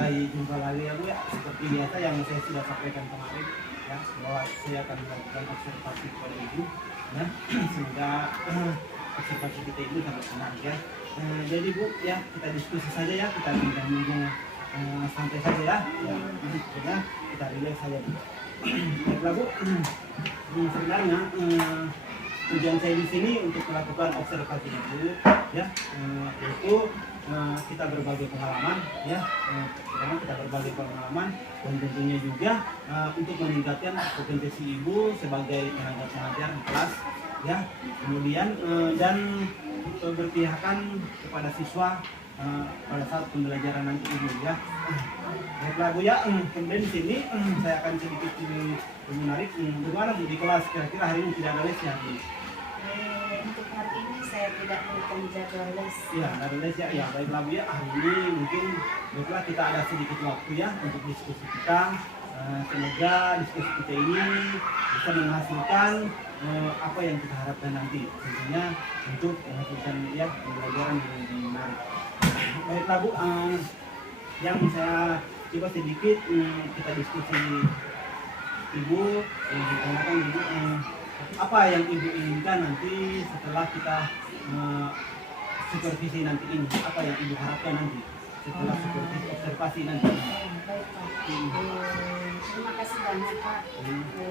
mulai jumpa lagi ya Bu ya. Seperti biasa yang saya sudah sampaikan kemarin ya, bahwa saya akan melakukan observasi kepada Ibu. Nah, semoga observasi kita itu sangat menarik ya. Jadi Bu ya, kita diskusi saja ya, kita bincang-bincang santai saja ya. Ya, kita relax saja Bu. Baiklah Bu, sebenarnya tujuan saya di sini untuk melakukan observasi Ibu ya, yaitu kita berbagi pengalaman ya, karena kita berbagi pengalaman dan tentunya juga untuk meningkatkan kompetensi Ibu sebagai tenaga pengajar di kelas ya, kemudian dan berpihakan kepada siswa pada saat pembelajaran nanti Ibu ya. Baiklah Bu ya, kemudian di sini saya akan sedikit menarik bagaimana Bu di kelas, kira-kira hari ini tidak ada les ya Bu? Untuk hari ini saya tidak berikan jadwal les. Ya, ada les ya. Ya, baiklah Bu ya. Hari ini mungkin baiklah kita ada sedikit waktu ya untuk diskusi kita. Semoga diskusi kita ini bisa menghasilkan apa yang kita harapkan nanti. Tentunya untuk menghasilkan ya pembelajaran yang lebih menarik. Baiklah Bu, yang saya coba sedikit kita diskusi Ibu, yang ditanyakan Ibu, apa yang Ibu inginkan nanti setelah kita supervisi nanti ini, apa yang Ibu harapkan nanti setelah supervisi observasi nanti. Baik Pak. Terima kasih banyak Pak.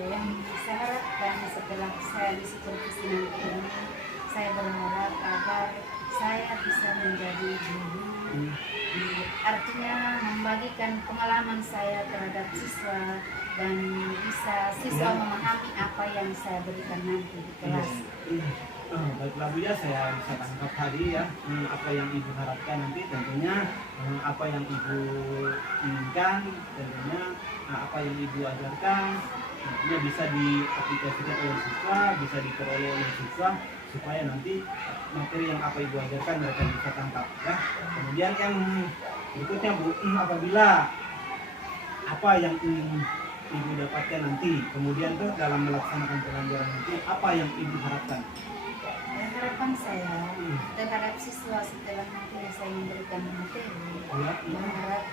Yang saya harapkan setelah saya disupervisi nanti ini, saya berharap agar saya bisa menjadi guru. Artinya membagikan pengalaman saya terhadap siswa dan bisa siswa memahami apa yang saya berikan nanti di kelas. Baiklah Bu ya, saya bisa tangkap tadi ya apa yang Ibu harapkan nanti, tentunya apa yang Ibu inginkan, tentunya apa yang Ibu ajarkan tentunya bisa diaplikasikan oleh siswa, bisa diperoleh oleh siswa supaya nanti materi yang apa Ibu ajarkan mereka bisa tangkap ya. Kemudian yang berikutnya Bu, apabila apa yang ingin Ibu dapatkan nanti, kemudian tuh dalam melaksanakan pelajaran nanti apa yang Ibu harapkan? Harapan saya terhadap siswa setelah nanti saya memberikan materi, berharap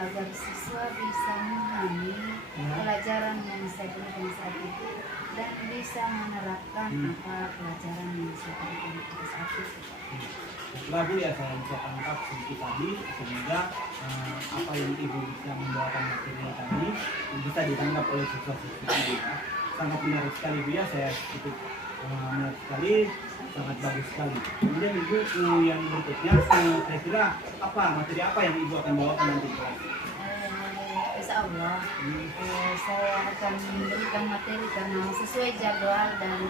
agar siswa bisa memahami pelajaran yang saya berikan saat itu dan bisa menerapkan apa pelajaran yang saya berikan pada saat itu. Setelah Bu ya, saya bisa tangkap sedikit tadi, semoga apa yang Ibu bisa membawakan materinya tadi bisa ditangkap oleh siswa-siswa Ibu. Sangat menarik sekali Bu ya, saya cukup menarik sekali, sangat bagus sekali. Kemudian Ibu yang berikutnya, kira-kira apa materi apa yang Ibu akan bawakan nanti kelas? Insya Allah saya akan memberikan materi karena sesuai jadwal dan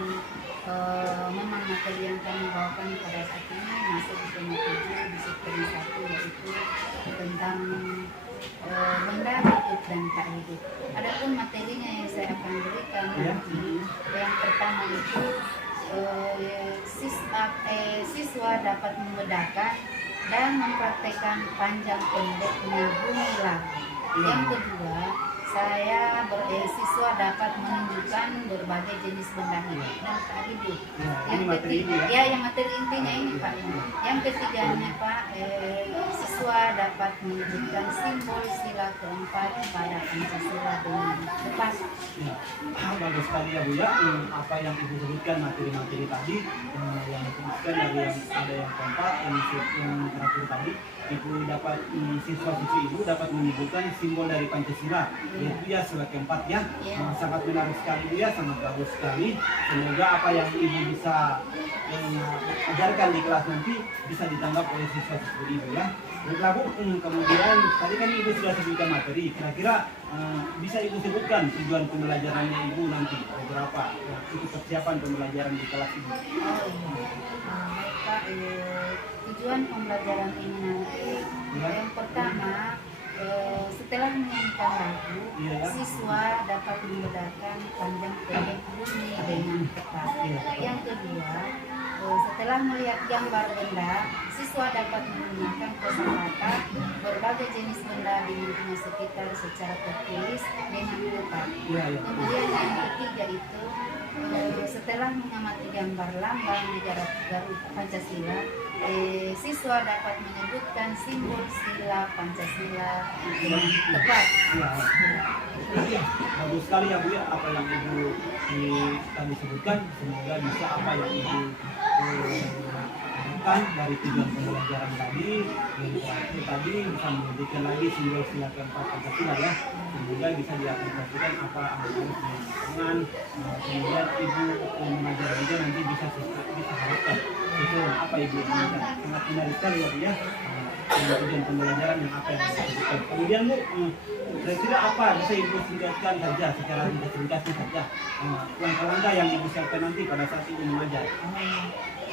memang materi yang kami bawakan pada saat ini masuk di tema 7 disiplin 1, yaitu tentang benda hidup dan tak hidup. Adapun materinya yang saya akan berikan nanti, yang pertama itu siswa dapat membedakan dan mempraktekkan panjang pendeknya bunyi lagu. Yang kedua, siswa dapat menunjukkan berbagai jenis benda hidup dan tak hidup. Yang ketiga, yang materi intinya ini Pak. Yang ketiganya Pak, siswa dapat menunjukkan simbol sila keempat pada Pancasila dengan tepat. Bagus sekali ya Bu ya, apa yang Ibu sebutkan materi-materi tadi yang disebutkan dari yang ada yang keempat, yang terakhir tadi, Ibu dapat siswa-siswi Ibu dapat menyebutkan simbol dari Pancasila, yaitu ya sila keempat ya. Sangat menarik sekali Bu ya, sangat bagus sekali. Semoga apa yang Ibu bisa ajarkan di kelas nanti bisa ditangkap oleh siswa-siswi Ibu ya. Baiklah Bu, kemudian tadi kan Ibu sudah sebutkan materi, kira-kira bisa Ibu sebutkan tujuan pembelajarannya Ibu nanti beberapa untuk persiapan pembelajaran di kelas Ibu. Pak, tujuan pembelajaran ini nanti yang pertama, setelah menyanyikan lagu, siswa dapat membedakan panjang pendek bunyi dengan tepat. Yang kedua, setelah melihat gambar benda, siswa dapat menggunakan kosakata berbagai jenis benda di lingkungan sekitar secara tertulis dengan tepat. Kemudian yang ketiga itu, setelah mengamati gambar lambang negara Pancasila, siswa dapat menyebutkan simbol sila Pancasila dengan tepat. Ya, bagus sekali ya Bu ya apa yang Ibu tadi sebutkan. Semoga bisa apa yang Ibu lakukan dari tujuan pembelajaran tadi, yang terakhir tadi bisa menyebutkan lagi simbol sila keempat Pancasila ya. Semoga bisa diaplikasikan apa harus dengan kemudian Ibu mengajar juga nanti bisa harapkan sesuai apa Ibu inginkan. Sangat menarik sekali ya Bu ya. Tujuan pembelajaran yang apa yang disebutkan. Kemudian Bu, kira-kira apa bisa Ibu singkatkan saja secara singkat saja langkah-langkah yang Ibu siapkan nanti pada saat Ibu mengajar.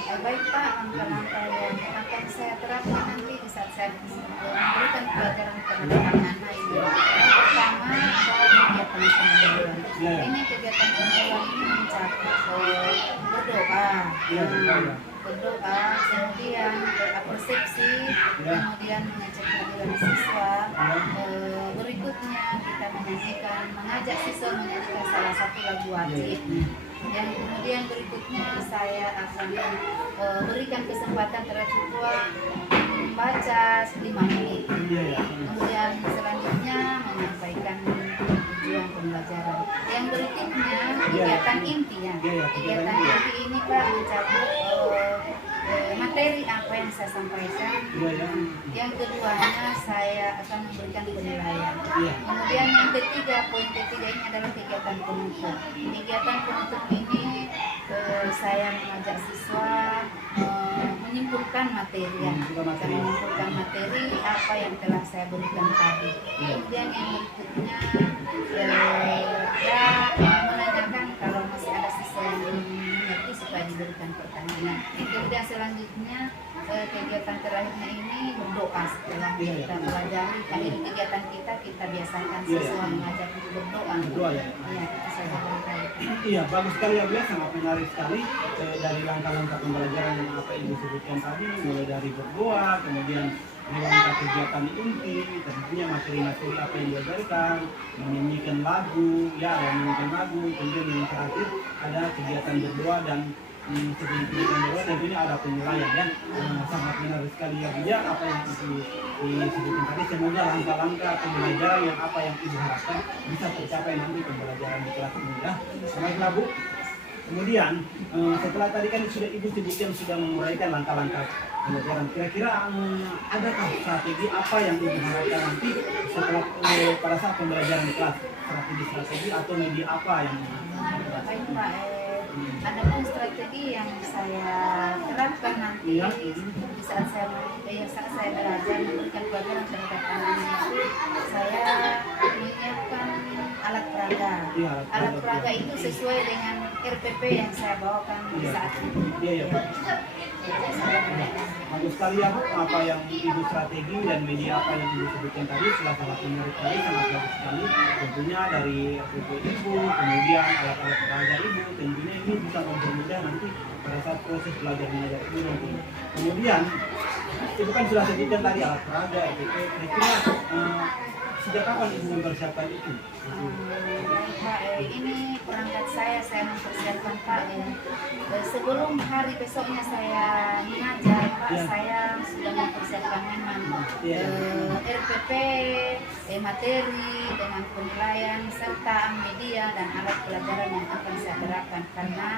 Baik Pak, langkah-langkah yang akan saya terapkan nanti di saat saya memberikan pelajaran kepada anak-anak ini. Pertama adalah kegiatan pembelajaran. Ini kegiatan pembelajaran ini mencakup berdoa, berdoa, kemudian persepsi, kemudian mengecek kehadiran siswa. Berikutnya kita mengajak siswa menyanyikan salah satu lagu wajib. Yang kemudian berikutnya saya akan berikan kesempatan terhadap siswa membaca 5 menit. Kemudian selanjutnya menyampaikan tujuan pembelajaran. Yang berikutnya kegiatan inti ya. Kegiatan inti ini Pak mencakup materi apa yang saya sampaikan. Yang keduanya saya akan memberikan penilaian. Kemudian yang ketiga, poin ketiga ini adalah kegiatan penutup. Kegiatan penutup ini saya mengajak siswa menyimpulkan materi ya. Menyimpulkan materi apa yang telah saya berikan tadi. Kemudian yang berikutnya menanyakan kalau masih ada siswa yang belum mengerti supaya diberikan pertanyaan. Kemudian selanjutnya kegiatan terakhirnya ini berdoa setelah kita pelajari akhir kegiatan kita biasakan siswa mengajak untuk berdoa. Iya, itu saja barangkali. Iya, bagus sekali ya Bu ya, sangat menarik sekali dari langkah-langkah pembelajaran yang apa Ibu sebutkan tadi, mulai dari berdoa, kemudian langkah kegiatan inti, tentunya materi-materi apa yang diajarkan, menyanyikan lagu, kemudian yang terakhir ada kegiatan berdoa dan sebelum kegiatan berdoa tentunya ada penilaian ya. Sangat menarik sekali ya Bu ya apa yang disebutkan tadi. Semoga langkah-langkah pembelajaran yang apa yang Ibu harapkan bisa tercapai nanti pembelajaran di kelas ini ya. Baiklah Bu. Kemudian setelah tadi kan sudah Ibu sebutkan sudah menguraikan langkah-langkah pembelajaran. Kira-kira adakah strategi apa yang Ibu harapkan nanti setelah pada saat pembelajaran di kelas? Strategi atau media apa yang baik Pak, ada pun strategi yang saya terapkan nanti di saat saya belajar memberikan pelajaran terhadap anak-anak itu, saya menyiapkan alat peraga. Alat peraga itu sesuai dengan RPP yang saya bawakan di saat itu. Bagus sekali ya Bu, apa yang Ibu strategi dan media apa yang Ibu sebutkan tadi sangat menarik sekali, sangat bagus sekali. Tentunya dari RPP Ibu, kemudian alat-alat peraga Ibu, tentunya ini bisa mempermudah nanti pada saat proses belajar mengajar Ibu nanti. Kemudian Ibu kan sudah sebutkan tadi alat peraga, RPP, kira-kira sejak kapan Ibu mempersiapkan itu? Pak, ini perangkat saya mempersiapkan Pak. Sebelum hari besoknya saya mengajar Pak, saya sudah mempersiapkan memang RPP, materi dengan penilaian serta media dan alat pelajaran yang akan saya terapkan karena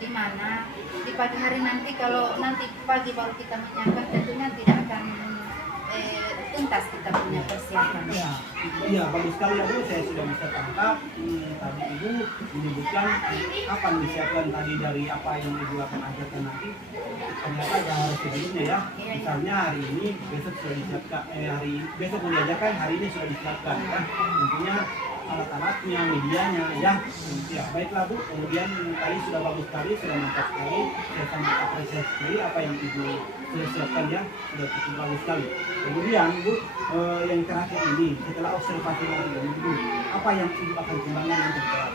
di mana di pagi hari nanti kalau nanti pagi baru kita menyiapkan tentunya tidak akan tuntas kita punya persiapan. Iya, bagus sekali ya Bu, saya sudah bisa tangkap. Tadi Ibu menyebutkan kapan disiapkan tadi dari apa yang Ibu akan ajarkan nanti. Ternyata harus sebelumnya ya. Misalnya hari ini, besok sudah disiapkan. Besok mau diajarkan, hari ini sudah disiapkan. Ya. Tentunya alat-alatnya, medianya, ya. Baiklah Bu. Kemudian tadi sudah bagus sekali, sudah mantap sekali. Saya sangat apresiasi sekali apa yang Ibu sudah siapkan ya, sudah cukup bagus sekali. Kemudian Bu, yang terakhir ini setelah observasi nanti Ibu, apa yang Ibu akan kembangkan untuk kelas?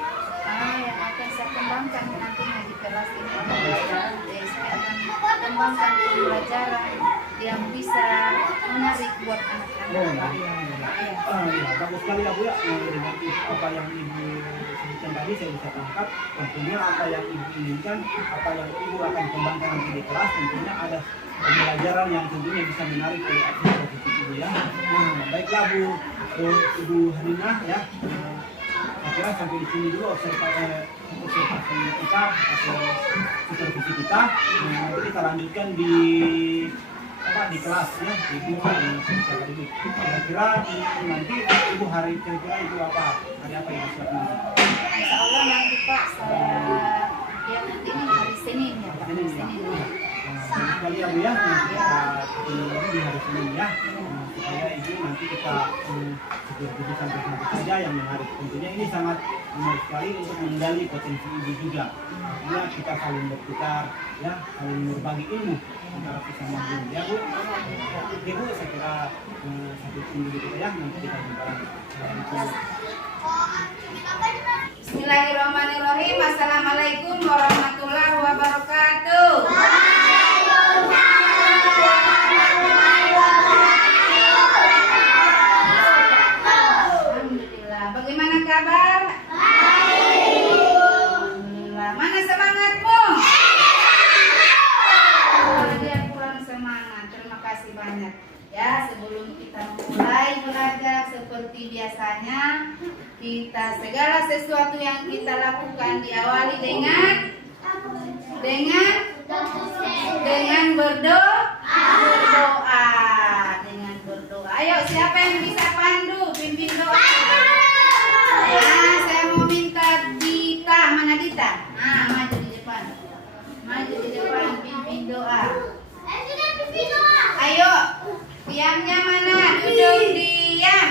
Yang akan saya kembangkan nantinya di kelas ini pembelajaran, saya akan kembangkan pembelajaran yang bisa menarik buat anak-anak. Ya, bagus sekali ya Bu ya. Dengan apa yang Ibu sebutkan tadi saya bisa tangkap. Tentunya apa yang Ibu inginkan, apa yang Ibu akan kembangkan nanti di kelas, tentunya ada pembelajaran yang tentunya bisa menarik dari aktivitas Ibu ya. Nah, baiklah Ibu Haninah ya. Saya kira sampai di sini dulu observasi kita atau supervisi kita. Nanti kita lanjutkan di kelas ya, Ibu kira-kira nanti Ibu hari kira-kira Ibu hari apa Ibu siapkan? Insya Allah nanti Pak ya nanti ini hari Senin ya Pak. Senin ya. Sekali ya Bu ya, nanti kita ketemu di hari Senin ya. Supaya Ibu nanti kita seperti sampai saja yang menarik. Tentunya ini sangat menarik sekali untuk menggali potensi Ibu juga. Artinya kita saling bertukar ya, saling berbagi ilmu antara sesama guru ya Bu. Oke Bu, saya kira sampai sini dulu kita ya, nanti kita jumpa lagi. Bismillahirrahmanirrahim. Assalamualaikum warahmatullahi wabarakatuh. Alhamdulillah. Bagaimana kabar? Alhamdulillah. Mana semangatmu? Dia kurang semangat. Terima kasih banyak. Ya, sebelum kita mulai belajar seperti biasanya, kita segala sesuatu yang kita lakukan diawali dengan berdoa. Ayo, siapa yang bisa pandu pimpin doa? Nah, saya mau minta Dita, mana Dita? Nah, maju di depan. Pimpin doa. Ayo, diamnya mana? Duduk diam.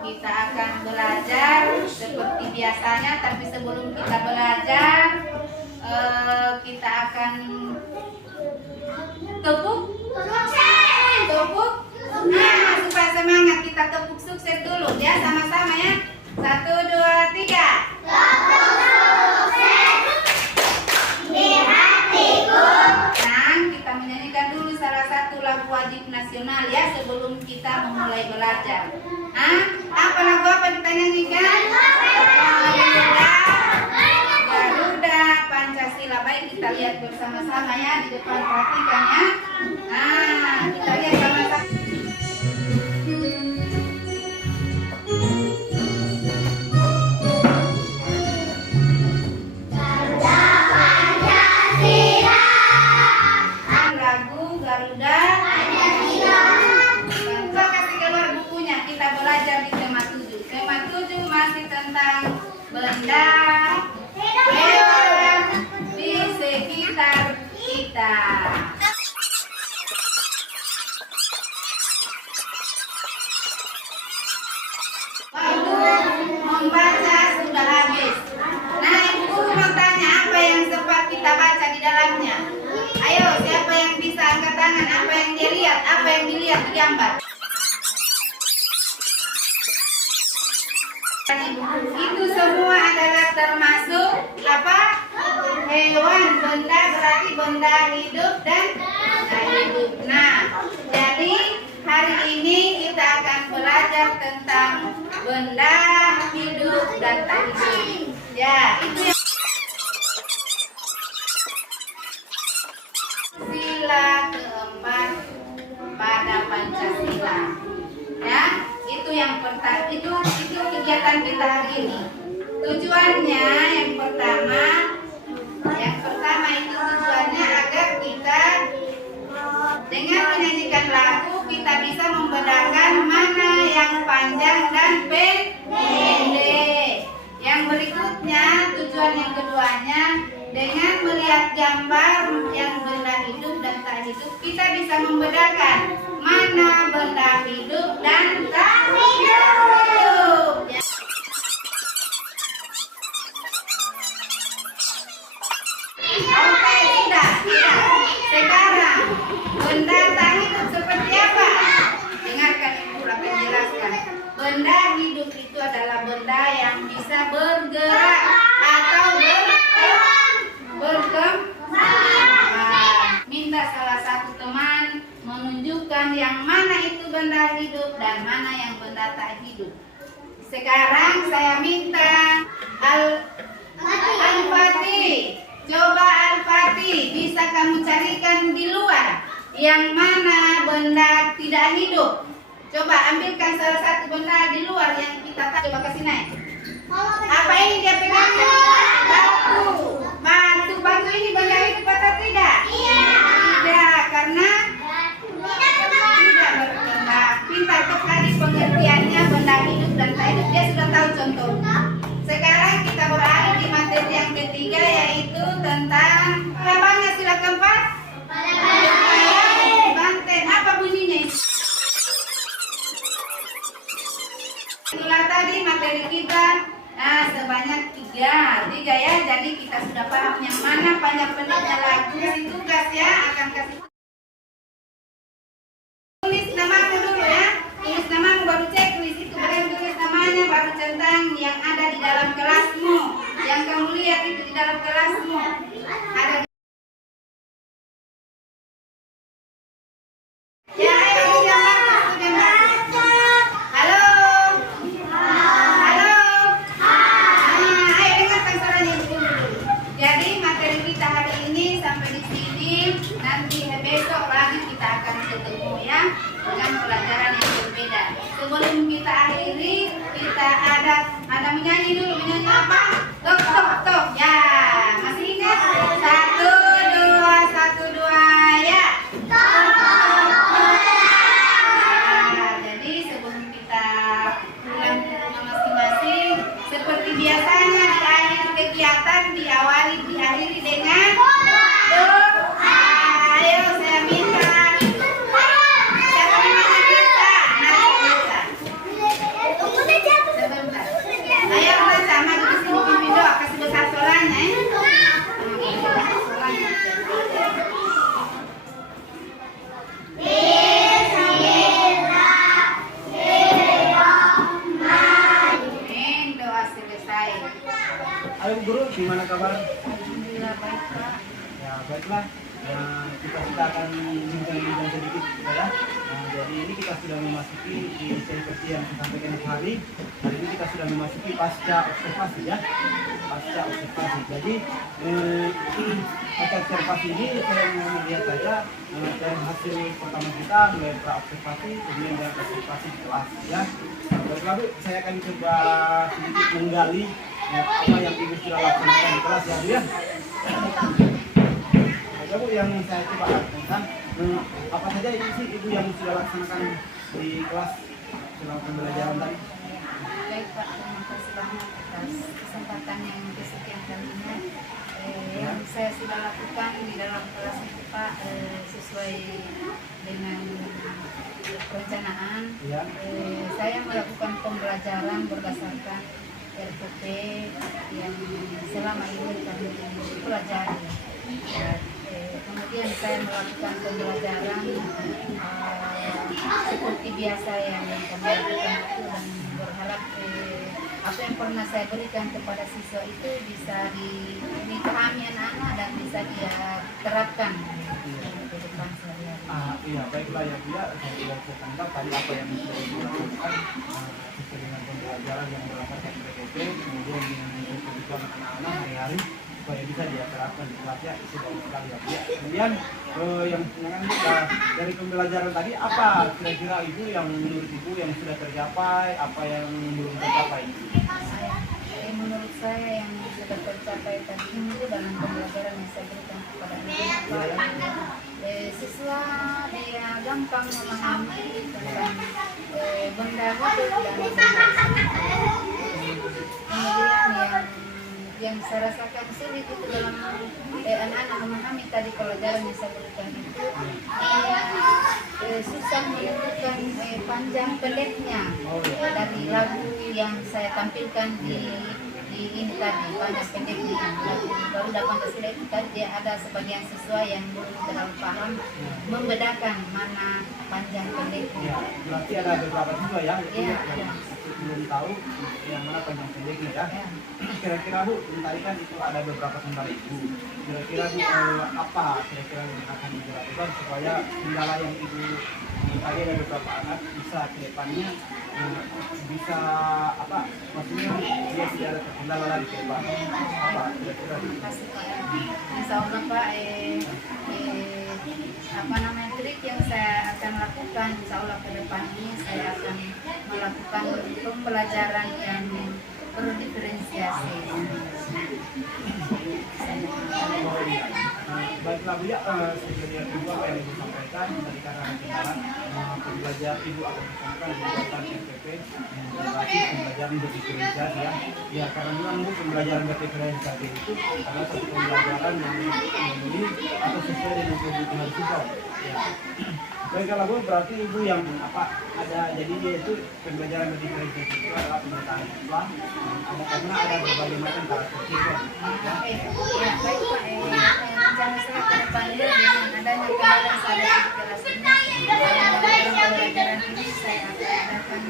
Kita akan belajar seperti biasanya, tapi sebelum kita belajar kita akan tepuk. Nah, supaya semangat kita tepuk sukses dulu ya, sama-sama ya. 1, 2, 3. Nah, kita menyanyikan dulu salah satu lagu wajib nasional ya sebelum kita memulai belajar. Apa lagu apa kita nyanyikan? Garuda Pancasila. Baik, kita lihat bersama-sama ya di depan, perhatikan ya. Nah, kita lihat sama-sama. Lagu Garuda Pancasila. Coba kasih keluar bukunya, kita belajar di tema 7. Tema 7 masih tentang benda hewan di sekitar kita. Waktu membaca sudah habis. Nah, ibu mau tanya apa yang sempat kita baca di dalamnya. Ayo, siapa yang bisa angkat tangan? Apa yang dia lihat? Apa yang dilihat di gambar? Itu semua adalah termasuk apa? Hewan, benda, berarti benda hidup dan tak hidup. Nah, jadi hari ini kita akan belajar tentang benda hidup dan tak hidup. Ya, itu yang sila keempat pada Pancasila. Ya, itu yang pertama, itu kegiatan kita hari ini. Tujuannya yang pertama itu tujuannya agar kita dengan menyanyikan lagu kita bisa membedakan mana yang panjang dan pendek. Yang berikutnya, tujuan yang keduanya, dengan melihat gambar yang benda hidup dan tak hidup, kita bisa membedakan mana benda hidup dan tak hidup. Oke, tidak. Sekarang, benda tak hidup seperti apa? Dengarkan ibu akan jelaskan. Benda hidup itu adalah benda yang bisa bergerak atau berkembang. Minta salah satu teman menentukan yang mana itu benda hidup dan mana yang benda tak hidup. Sekarang saya minta Al-Fatih. Coba Al-Fatih, bisa kamu carikan di luar yang mana benda tidak hidup. Coba ambilkan salah satu benda di luar yang kita tak. Coba kasih naik. Apa ini dia pegang? Batu. Batu ini benda hidup atau tidak? Iya. Tidak, karena tidak berkembang. Pintar sekali pengertiannya benda hidup dan tak hidup. Dia sudah tahu contoh. Sekarang kita beralih di materi yang ketiga, yaitu tentang labangnya. Silakan Pak. Banten. Apa bunyinya? Itulah tadi materi kita. Nah, sebanyak tiga ya. Jadi kita sudah paham yang mana panjang pendeknya lagu. Tugas ya, akan kasih. Tulis namamu dulu ya. Tulis namamu baru checklist itu. Baru tulis namanya, baru centang yang ada di dalam kelasmu. Yang kamu lihat itu di dalam kelasmu. Ada. Ya, ayo gambar. Halo. Halo. Ayo dengarkan suaranya dulu. Jadi materi kita hari ini sampai di sini. Nanti besok lagi kita akan ketemu ya dengan pelajaran yang berbeda. Sebelum kita akhiri, kita ada menyanyi dulu. Menyanyi apa? Tok tok tok. Ya, masih ingat? 1 2 1 2 ya. Nah, jadi sebelum kita pulang ke rumah masing-masing, seperti biasanya di akhir kegiatan diakhiri dengan doa. Ayo saya minta. Siapa namanya kita? Sebentar. Ayo baca, mari ke sini pimpin doa, kasih besar suaranya ya. Doa selesai. Ayo guru, gimana kabar? Alhamdulillah baik Pak. Ya baiklah. Kita akan bincang-bincang sedikit ya. Jadi ini kita sudah memasuki di seperti yang saya sampaikan hari ini kita sudah memasuki pasca observasi ya. Pasca observasi. Jadi pasca observasi ini saya mau melihat saja dari hasil pertama kita mulai pra observasi kemudian dari observasi di kelas ya. Baiklah Bu, saya akan coba sedikit menggali apa yang Ibu sudah lakukan di kelas ya Bu ya. Bu, yang saya coba lakukan apa saja ini sih Ibu yang sudah laksanakan di kelas selama pembelajaran tadi? Baik Pak, terima kasih banyak atas kesempatan yang kesekian kalinya. Yang saya sudah lakukan di dalam kelas itu Pak, sesuai dengan perencanaan. Ya. Saya melakukan pembelajaran berdasarkan RPP yang selama ini kami pelajari. Kemudian saya melakukan pembelajaran seperti biasa yang kami lakukan itu, dan berharap apa yang pernah saya berikan kepada siswa itu bisa dipahami anak-anak dan bisa dia terapkan di depan sehari-hari. Iya, baiklah ya Bu ya, saya sudah tangkap tadi apa yang sudah dilakukan sesuai dengan pembelajaran yang berdasarkan PPP, kemudian dengan kebutuhan anak-anak hari-hari supaya bisa dia terapkan di kelas ya, itu bagus sekali ya Bu ya. Kemudian yang sebenarnya dari pembelajaran tadi apa kira-kira Ibu yang menurut Ibu yang sudah tercapai, apa yang belum tercapai? Menurut saya yang sudah tercapai tadi itu dalam pembelajaran yang saya berikan kepada anak-anak, siswa dia gampang memahami tentang benda hidup dan kemudian yang saya rasakan sulit itu dalam anak-anak memahami tadi pelajaran yang saya berikan itu susah menentukan panjang pendeknya dari lagu yang saya tampilkan di ini tadi, panjang pendeknya lagu baru dapat Pancasila itu tadi ada sebagian siswa yang belum terlalu paham membedakan mana panjang pendek. Ya, berarti ada beberapa juga ya, itu Iya, yang belum tahu yang mana panjang pendeknya ya. Ya. Kira-kira Bu, tadi kan itu ada beberapa kendala Ibu. Kira-kira Bu, apa kira-kira yang akan Ibu lakukan supaya kendala yang Ibu tadi ada beberapa anak bisa ke depannya bisa apa? Maksudnya dia tidak ada kendala lagi ke depan. Apa kira-kira? Terima kasih Pak. Insya Allah Pak, apa namanya trik yang saya akan lakukan, insya Allah ke depan ini saya akan melakukan pembelajaran yang berdiferensiasi. Baiklah Bu ya, sebenarnya Ibu apa yang Ibu sampaikan tadi karena kendala pembelajar Ibu akan disampaikan di depan MPP berarti pembelajaran berdiferensiasi ya. Ya karena memang Bu pembelajaran berdiferensiasi itu adalah satu pembelajaran yang memenuhi atau sesuai dengan kebutuhan siswa. Ya. Baiklah Bu, berarti Ibu yang apa ada jadi dia itu pembelajaran berdiferensiasi itu adalah pemetaan siswa. Ada karena ada berbagai macam karakter siswa. Ya baik Pak, rencana saya ke depannya dengan adanya kendala saya di kelas ini, dalam pembelajaran ini saya akan adakan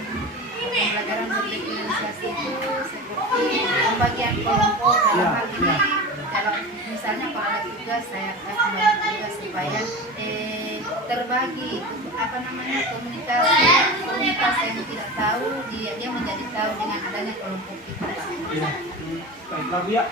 pembelajaran berdiferensiasi itu seperti pembagian kelompok dalam hal ini. Kalau misalnya kalau ada tugas saya akan membagi tugas supaya terbagi apa namanya komunitas yang tidak tahu dia menjadi tahu dengan adanya kelompok kita. Ya, baiklah Bu ya.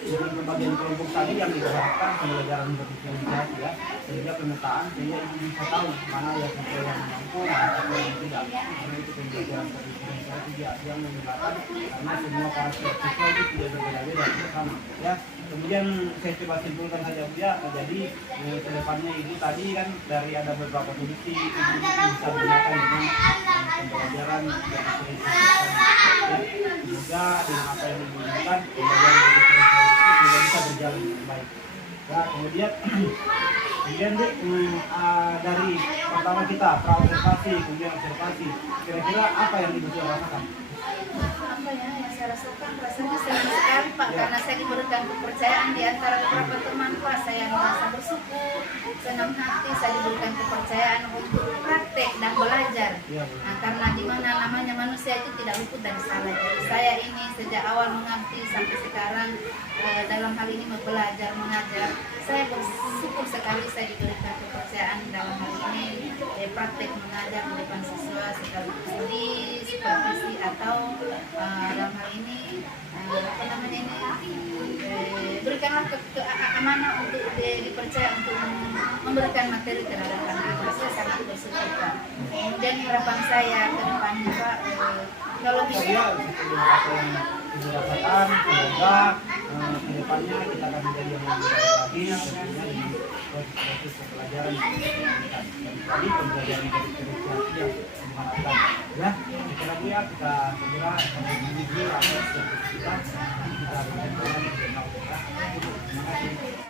Dengan pembagian kelompok tadi yang diharapkan pembelajaran berdiferensiasi ya, sehingga pemetaan sehingga Ibu bisa tahu mana yang sesuai yang mampu, mana sesuai yang tidak. Karena itu pembelajaran berdiferensiasi dia yang menggunakan karena semua karakter siswa itu tidak berbeda-beda sama ya. Kemudian saya coba simpulkan saja Bu ya, jadi kedepannya Ibu tadi kan dari ada beberapa solusi Ibu bisa gunakan dengan pembelajaran berdiferensiasi ya. Juga dengan apa yang Ibu gunakan pembelajaran berdiferensiasi tidak bisa berjalan dengan baik. Nah, kemudian Bu, dari pertama kita praobservasi, kemudian observasi, kira-kira apa yang Ibu sudah rasakan? Apa ya yang saya rasakan rasanya senang sekali Pak karena saya diberikan kepercayaan di antara beberapa teman Pak, saya merasa bersyukur, senang hati saya diberikan kepercayaan untuk praktek dan belajar. Nah, karena di mana namanya manusia itu tidak luput dari salah. Jadi saya ini sejak awal mengabdi sampai sekarang dalam hal ini belajar mengajar, saya bersyukur sekali saya diberikan kepercayaan dalam hal ini praktek mengajar di depan siswa sekaligus di supervisi atau dalam hal ini apa namanya ini berikanlah amanah untuk dipercaya untuk memberikan materi terhadap anak-anak. Saya sangat bersyukur Pak. Kemudian harapan saya ke depannya Pak, kalau bisa dirasakan semoga kedepannya kita akan menjadi yang lebih baik lagi ya, tentunya di proses pembelajaran tadi pembelajaran dari diferensiasi yang diharapkan ya. Sekira Bu ya kita segera sampai dulu apa yang kita berbicara di channel kita. Terima kasih.